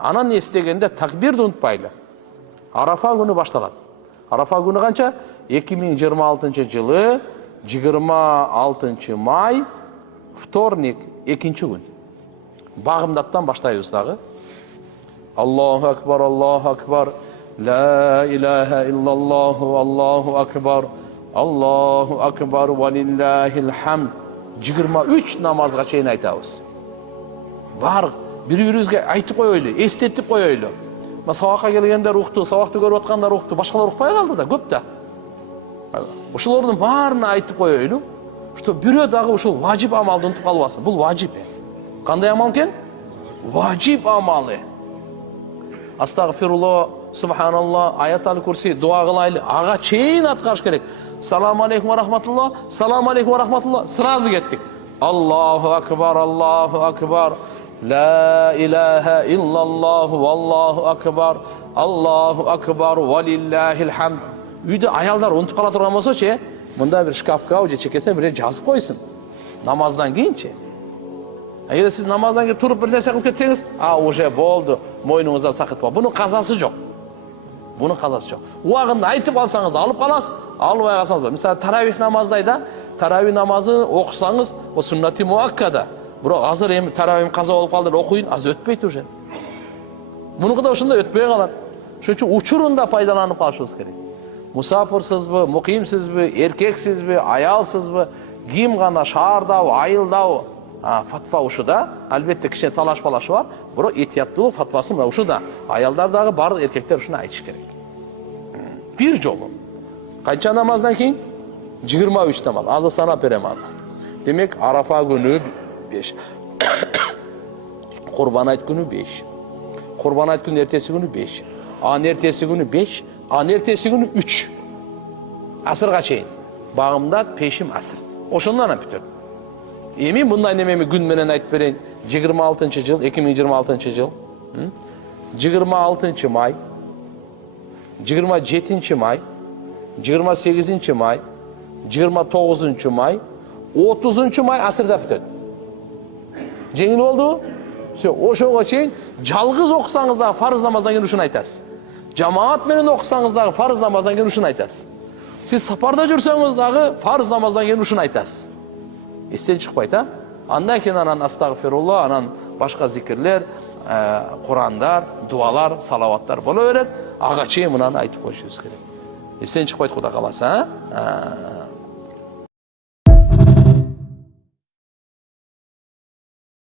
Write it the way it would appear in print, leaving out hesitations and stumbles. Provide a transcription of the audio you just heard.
Анан эстегенде такбирди унутпайлы. Арафа күнү башталат. Арафа күнү канча? 2026 жылы 26 май вторник, экинчи күн. Багымдаттан баштайбыз дагы. Аллаху акбар, Аллаху акбар. Ла илаха иллаллаху, Аллаху акбар. Аллаху акбар ва лиллахил хамд. 23 намазга чейин айтабыз. Бар бири-бирибизге айтып коелу, эстетип коелу. Сабакка келгендер укту, сабакты көрүп аткандар укту, башкалар укпай калды да, көп да. Ошолордун баарына айтып коелу, что бирөө дагы ушул важип амалды унутуп калбасын. Бул важип. Кандай амал экен? Важип амалы. Астагфируллах, субханаллах, аятал курси, дуа кылайлы. Ага чейин аткарыш керек. Салам алейкум ва рахматуллах, салам алейкум ва рахматуллах. Сразу кеттик. Аллаху акбар, Аллаху акбар. Ла илаха иллаллаху, Аллаху акбар. Аллаху акбар ва лиллахил хамд. Үйдө аялдар унутуп кала турган болсочу, мында бир шкафка же чекесине бир жазып койсун. Намаздан кийинчи. Эгер сиз намаздан кийин туруп бир нерсе кылып кетсеңиз, уже болду, мойнуңузда сакытпа. Бунун казасы жок. Бунун казасы жок. Убагында айтып алсаңыз алып каласыз, албай калсаңыз. Мисалы таравих намаздайда, таравих намазын окусаңыз, о суннати муаккада. Бирок азыр эми таравих каза болуп калды, окуйын, аз өтпөйт уже. Мунуку да ошондой өтпөй калат. Ошон үчүн учурунда пайдаланып калышыбыз керек. Мусафирсизби, мукимсизби, эркексизби, аялсызбы, ким гана шаардабы, айылдабы, фатва ушуда. Албетте кичине талаш-палашы бар, бирок этияттуулук фатвасы мына ушуда. Аялдар дагы бардык эркектер ушуну айтыш керек. Бир жолу. Канча намаздан кийин? 23 намаз. Азыр санап берем азыр. Демек, Арафа күнү 5. Курбан айт күнү 5. Курбан айт күнү эртеси күнү 5. Анын эртеси күнү 5. Анын эртеси күнү 3. Асырга чейин. Багымдат, пешим, асыр. Ошондон анан бүтөт. Эми мындай немеми күн менен айтып берейин. 26 жыл, 2026 жыл. 26 май, 27 май, 28 май, 29 май, 30 май асырда бүтөт. Жеңил болдубу? Ошого чейин жалгыз окусаңыз дагы фарыз намаздан кийин ушуну айтасыз. Жамаат менен окусаңыз дагы фарыз намаздан кийин ушуну айтасыз. Сиз сапарда жүрсөңүз дагы фарыз намаздан кийин ушуну айтасыз. Эстен чыкпайт, Андан кийин анан астагфирулла, анан башка зикирлер, Курандар, дуалар, салаваттар боло берет. Ага чейин мынаны айтып коюшубуз керек. Эстен чыкпайт, Кудай кааласа,